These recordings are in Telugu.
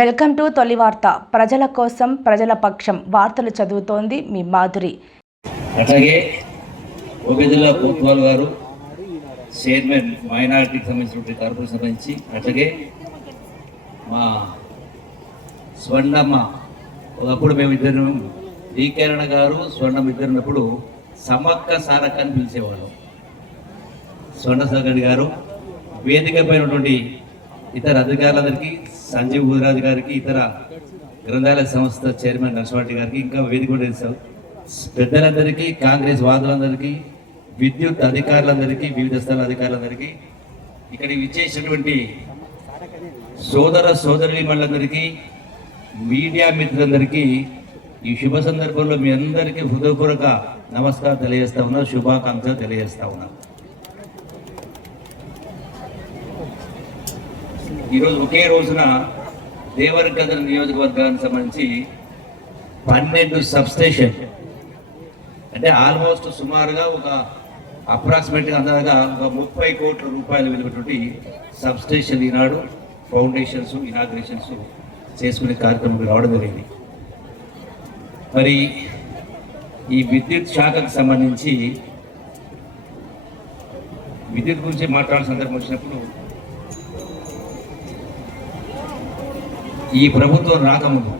వెల్కమ్ టు తొలి వార్త. ప్రజల కోసం ప్రజల పక్షం వార్తలు చదువుతోంది మీ మాధురి. అట్లాగే ఓబేదుల్లా కోత్వాల్ గారు చైర్మన్ మైనారిటీకి సంబంధించిన కార్పొరేషన్ సంబంధించి, అట్లాగే మా స్వర్ణమ్మ, ఒకప్పుడు మేము ఇద్దరు కిరణ్ గారు స్వర్ణమ్మ ఇద్దరున్నప్పుడు సమ్మక్క సారక్క అని పిలిచేవాళ్ళం. స్వర్ణ సాగర్ గారు వేదిక పైనటువంటి ఇతర అధికారులందరికీ, సంజీవ్ గుజరాజ్ గారికి, ఇతర గ్రంథాలయ సంస్థ చైర్మన్ నరసింహారెడ్డి గారికి, ఇంకా వేదిక పెద్దలందరికీ, కాంగ్రెస్ వాదులందరికీ, విద్యుత్ అధికారులందరికీ, వివిధ స్థల అధికారులందరికీ, ఇక్కడికి విచ్చేసినటువంటి సోదర సోదరీమణులందరికీ, మీడియా మిత్రులందరికీ ఈ శుభ సందర్భంలో మీ అందరికీ హృదయపూర్వక నమస్కారం తెలియజేస్తా ఉన్నా, శుభాకాంక్షలు తెలియజేస్తా ఉన్నా. ఈరోజు ఒకే రోజున దేవరకద్ర నియోజకవర్గానికి సంబంధించి 12 సబ్స్టేషన్, అంటే ఆల్మోస్ట్ సుమారుగా ఒక అప్రాక్సిమేట్గా అందాగా ఒక 30 కోట్ల రూపాయలు విలువటువంటి సబ్స్టేషన్ ఈనాడు ఫౌండేషన్స్, ఇనాగ్రేషన్స్ చేసుకునే కార్యక్రమం రావడం జరిగింది. మరి ఈ విద్యుత్ శాఖకు సంబంధించి విద్యుత్ గురించి మాట్లాడాల్సిన సందర్భం వచ్చినప్పుడు, ఈ ప్రభుత్వం రాకముందు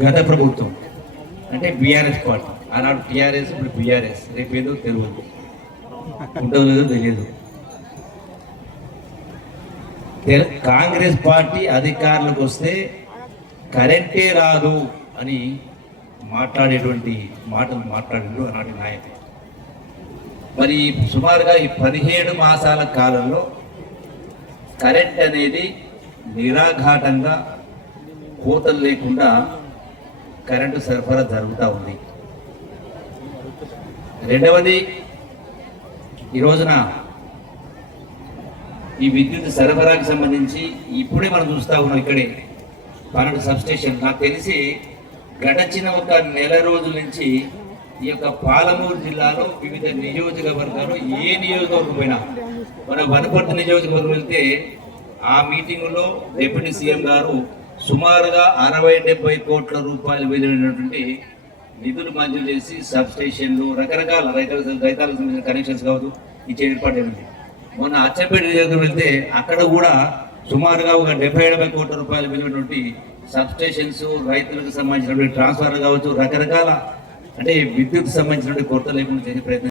గత ప్రభుత్వం అంటే బీఆర్ఎస్ పార్టీ, ఆనాడు టీఆర్ఎస్, ఇప్పుడు బీఆర్ఎస్, రేపు ఏదో తెలియదు, ఉంటుందో లేదో తెలియదు, కాంగ్రెస్ పార్టీ అధికారులకు వస్తే కరెంటే రాదు అని మాట్లాడేటువంటి మాటలు మాట్లాడారు ఆనాటి నాయకులు. మరి సుమారుగా ఈ 17 మాసాల కాలంలో కరెంట్ అనేది నిరాఘాటంగా కోతలు లేకుండా కరెంటు సరఫరా జరుగుతూ ఉంది. రెండవది, ఈ రోజున ఈ విద్యుత్ సరఫరాకి సంబంధించి ఇప్పుడే మనం చూస్తూ ఉన్నాం, ఇక్కడే 12 సబ్స్టేషన్. నాకు తెలిసి గడచిన ఒక నెల రోజుల నుంచి ఈ యొక్క పాలమూరు జిల్లాలో వివిధ నియోజకవర్గాలు, ఏ నియోజకవర్గం పోయినా, మన వనపర్తి నియోజకవర్గం వెళ్తే ఆ మీటింగులో డిప్యూటీ సీఎం గారు సుమారుగా 60-70 కోట్ల రూపాయలు విలువైనటువంటి నిధులు మంజూరు చేసి సబ్స్టేషన్లు, రకరకాల రైతులకు సంబంధించిన కనెక్షన్స్ కావచ్చు ఇచ్చే ఏర్పాటు అయింది. మొన్న అచ్చంపేట నియోజకవర్గం వెళ్తే అక్కడ కూడా సుమారుగా ఒక 70-80 కోట్ల రూపాయలు విలువైనటువంటి సబ్స్టేషన్స్, రైతులకు సంబంధించినటువంటి ట్రాన్స్ఫార్మర్ కావచ్చు, రకరకాల అంటే విద్యుత్ సంబంధించినటువంటి కొరత లేకుండా చేసే ప్రయత్నం.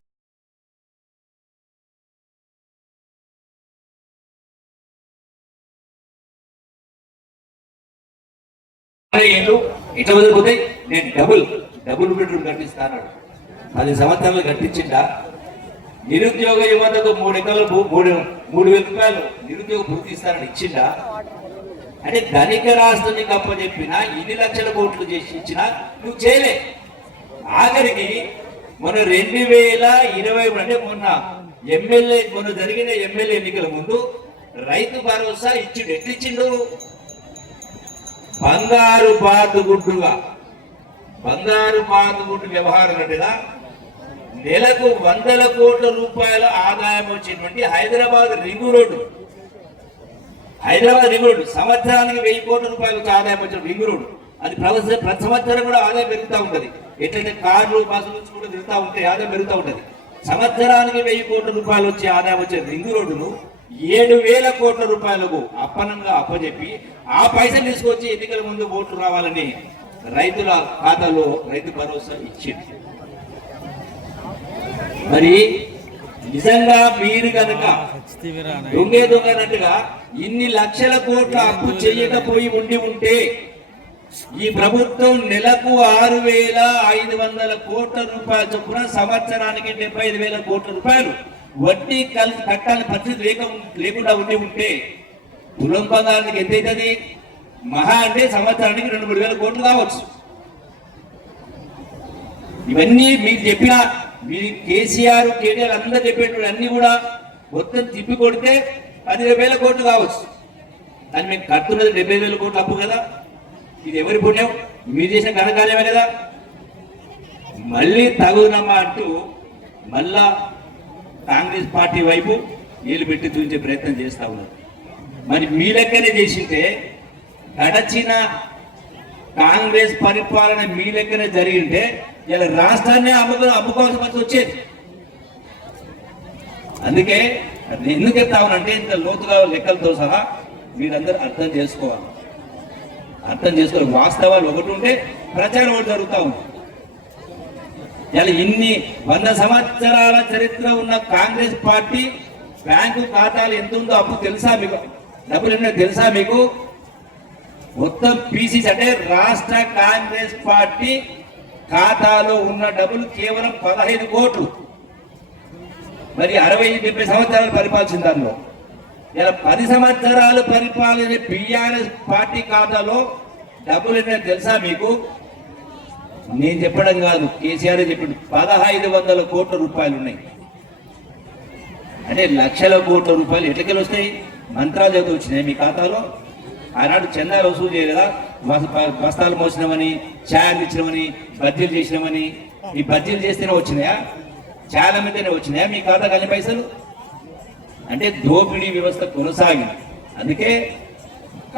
ఇట్లా వదిలిపోతే నేను డబుల్ బెడ్రూమ్ కట్టిస్తాను. 10 సంవత్సరాలు కట్టించిండా? నిరుద్యోగ యువతకు 3 ఎకరాలు 3,000 రూపాయలు నిరుద్యోగ పూర్తి ఇస్తానని ఇచ్చిండా? అంటే ధనిక రాష్ట్రానికి అప్పచెప్పినా, ఇన్ని లక్షల కోట్లు చేసి ఇచ్చినా నువ్వు చేయలే. ఆఖరికి మొన్న 2020 అంటే మొన్న జరిగిన ఎమ్మెల్యే ఎన్నికల ముందు రైతు భరోసా ఇచ్చిండు. ఎట్లిచ్చిండు? బంగారు బాతుగుడ్డు వ్యవహారం నెలకు 100 కోట్ల రూపాయల ఆదాయం వచ్చేటువంటి హైదరాబాద్ రింగు రోడ్డు సంవత్సరానికి 1000 కోట్ల రూపాయలకు ఆదాయం వచ్చిన రింగు రోడ్డు. అది ప్రతి సంవత్సరం కూడా ఆదాయం పెరుగుతూ ఉంటుంది. ఎట్లయితే కార్లు, బస్సులు కూడా తిరుగుతూ ఉంటే ఆదాయం పెరుగుతూ ఉంటుంది. సంవత్సరానికి 1000 కోట్ల రూపాయలు వచ్చే ఆదాయం వచ్చే రింగు రోడ్డును 7,000 కోట్ల రూపాయలకు అప్పనంగా అప్పచెప్పి ఆ పైసలు తీసుకొచ్చి ఎన్నికల ముందు ఓట్లు రావాలని రైతుల ఖాతాలో రైతు భరోసా ఇచ్చింది. మరి నిజంగా మీరు కనుక దొంగనట్టుగా ఇన్ని లక్షల కోట్ల అప్పు చేయకపోయి ఉంటే ఈ ప్రభుత్వం నెలకు 6,500 కోట్ల రూపాయల చొప్పున సంవత్సరానికి 75,000 కోట్ల రూపాయలు వడ్డీ కట్టాలని పరిస్థితి లేకుండా ఉంటే తులం బంగారానికి ఎంత అవుతుంది? మహా అంటే సంవత్సరానికి 2-3 వేల కోట్లు కావచ్చు. ఇవన్నీ మీరు చెప్పిన, మీరు కేసీఆర్, కేటీఆర్ అందరూ చెప్పేటువంటి అన్ని కూడా మొత్తం తిప్పి కొడితే 10,000 కోట్లు కావచ్చు. కానీ మేము కడుతున్నది 70,000 కోట్లు అప్పు కదా. ఇది ఎవరి పుణ్యం? మీరు చేసిన ఘనకార్యమే కదా. మళ్ళీ తగునమ్మా అంటూ మళ్ళా కాంగ్రెస్ పార్టీ వైపు నీళ్లు పెట్టి చూపించే ప్రయత్నం చేస్తా ఉన్నారు. మరి మీ లెక్కనే చేసింటే గడచిన కాంగ్రెస్ పరిపాలన మీ లెక్కనే జరిగింటే ఇలా రాష్ట్రాన్ని అమ్ముకోవాల్సిన పరిస్థితి వచ్చేది. అందుకే ఎందుకు చెప్తామనంటే ఇంత లోతుగా లెక్కలతో సహా మీరందరూ అర్థం చేసుకోవాలి. వాస్తవాలు ఒకటి ఉంటే ప్రచారం ఒకటి జరుగుతూ ఉంది. ఇలా ఇన్ని 100 సంవత్సరాల చరిత్ర ఉన్న కాంగ్రెస్ పార్టీ బ్యాంకు ఖాతాలు ఎంత ఉందో అప్పు తెలుసా మీకు? డబ్బులు ఏమైనా తెలుసా మీకు? మొత్తం పీసీసీ అంటే రాష్ట్ర కాంగ్రెస్ పార్టీ ఖాతాలో ఉన్న డబ్బులు కేవలం 15 కోట్లు. మరి 60-70 సంవత్సరాలు పరిపాలించిన దానిలో ఇలా 10 సంవత్సరాలు పరిపాలన బీఆర్ఎస్ పార్టీ ఖాతాలో డబ్బులు ఏమైనా తెలుసా మీకు? నేను చెప్పడం కాదు, కేసీఆర్ చెప్పాడు. 1500 కోట్ల రూపాయలు ఉన్నాయి. అంటే లక్షల కోట్ల రూపాయలు ఎట్లకెళ్ళి వస్తాయి? మంత్రాలు చదివి వచ్చినాయి మీ ఖాతాలో. ఆనాడు చందాలు వసూలు చేయలేదా? బస్తాలు మోసినామని, ఛాయలు ఇచ్చినామని, బజ్జీలు చేసినామని. ఈ బజ్జీలు చేస్తేనే వచ్చినాయా? చాలా మీదనే వచ్చినాయా మీ ఖాతా కలిసి పైసలు? అంటే దోపిడీ వ్యవస్థ కొనసాగింది. అందుకే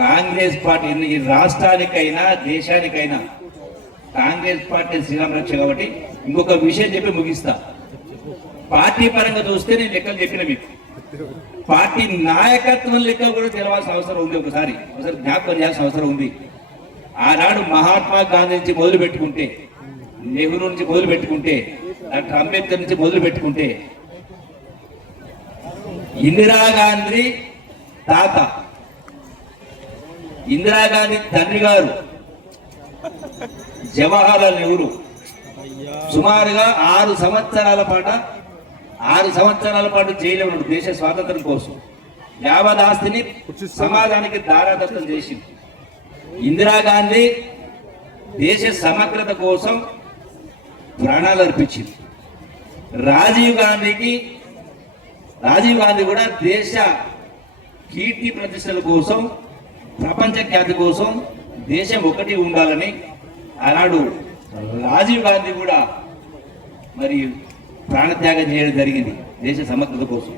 కాంగ్రెస్ పార్టీ ఈ రాష్ట్రానికైనా దేశానికైనా కాంగ్రెస్ పార్టీ శ్రీరామ రక్ష. కాబట్టి ఇంకొక విషయం చెప్పి ముగిస్తా. పార్టీ పరంగా చూస్తే నేను లెక్కలు చెప్పిన మీకు. పార్టీ నాయకత్వం లెక్క కూడా తెలవాల్సిన అవసరం ఉంది. ఒకసారి జ్ఞాపకం చేయాల్సిన అవసరం ఉంది. ఆనాడు మహాత్మా గాంధీ నుంచి మొదలు పెట్టుకుంటే, నెహ్రూ నుంచి మొదలు పెట్టుకుంటే, డాక్టర్ అంబేద్కర్ నుంచి మొదలు పెట్టుకుంటే, ఇందిరాగాంధీ తాత, ఇందిరాగాంధీ తండ్రి గారు జవహర్లాల్ నెహ్రూ సుమారుగా 6 సంవత్సరాల పాటు జైలు ఉన్నాడు దేశ స్వాతంత్రం కోసం. యావదాస్తిని సమాజానికి దారాదత్తం చేసింది. ఇందిరాగాంధీ దేశ సమగ్రత కోసం ప్రాణాలు అర్పించింది. రాజీవ్ గాంధీ కూడా దేశ కీర్తి ప్రతిష్టల కోసం, ప్రపంచ ఖ్యాతి కోసం దేశం ఒకటి ఉండాలని ఆనాడు రాజీవ్ గాంధీ కూడా మరి ప్రాణత్యాగం చేయడం జరిగింది దేశ సమగ్రత కోసం.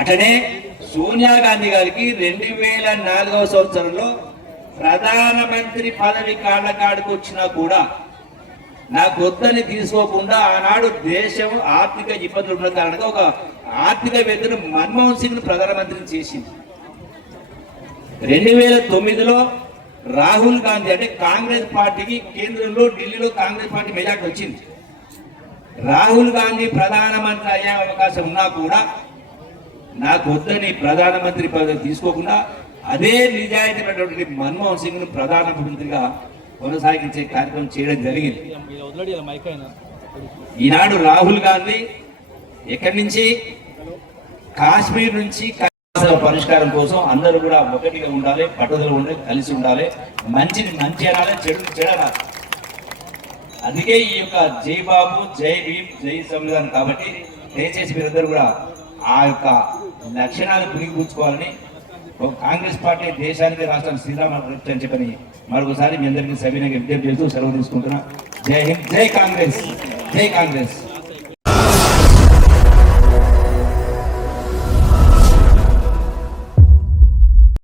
అటనే సోనియా గాంధీ గారికి 2004వ సంవత్సరంలో ప్రధానమంత్రి పదవి కాళ్ళకాడికి వచ్చినా కూడా నాకు వద్దని తీసుకోకుండా ఆనాడు దేశం ఆర్థిక ఇబ్బందులు ఉన్న కారణంగా ఒక ఆర్థికవేత్తను మన్మోహన్ సింగ్ ప్రధానమంత్రిని చేసింది. 2009లో రాహుల్ గాంధీ అంటే కాంగ్రెస్ పార్టీకి కేంద్రంలో ఢిల్లీలో కాంగ్రెస్ పార్టీ మెజార్టీ వచ్చింది. రాహుల్ గాంధీ ప్రధానమంత్రి అయ్యే అవకాశం ఉన్నా కూడా నాకు వద్దని ప్రధానమంత్రి పదవి తీసుకోకుండా అదే నిజాయితీమైనటువంటి మన్మోహన్ సింగ్ ను ప్రధానమంత్రిగా కొనసాగించే కార్యక్రమం చేయడం జరిగింది. ఈనాడు రాహుల్ గాంధీ ఎక్కడి నుంచి, కాశ్మీర్ నుంచి పరిష్కారం కోసం అందరూ కూడా ఒకటిగా ఉండాలి, పట్టుదల ఉండాలి, కలిసి ఉండాలి, మంచిని మంచి అనాలి, చెడుని చెడనాలి. అందుకే ఈ యొక్క జై బాబు, జై భీమ్, జై సంవిధానం. కాబట్టి దయచేసి మీరందరూ కూడా ఆ యొక్క లక్షణాలు పురిగిపుచ్చుకోవాలని కాంగ్రెస్ పార్టీ దేశానికి రాష్ట్రానికి శ్రీరామ రక్ష అని చెప్పని మరొకసారి మీ అందరికీ సవినయంగా విజ్ఞప్తి చేస్తూ సెలవు తీసుకుంటున్నా. జై హింద్, జై కాంగ్రెస్, జై కాంగ్రెస్.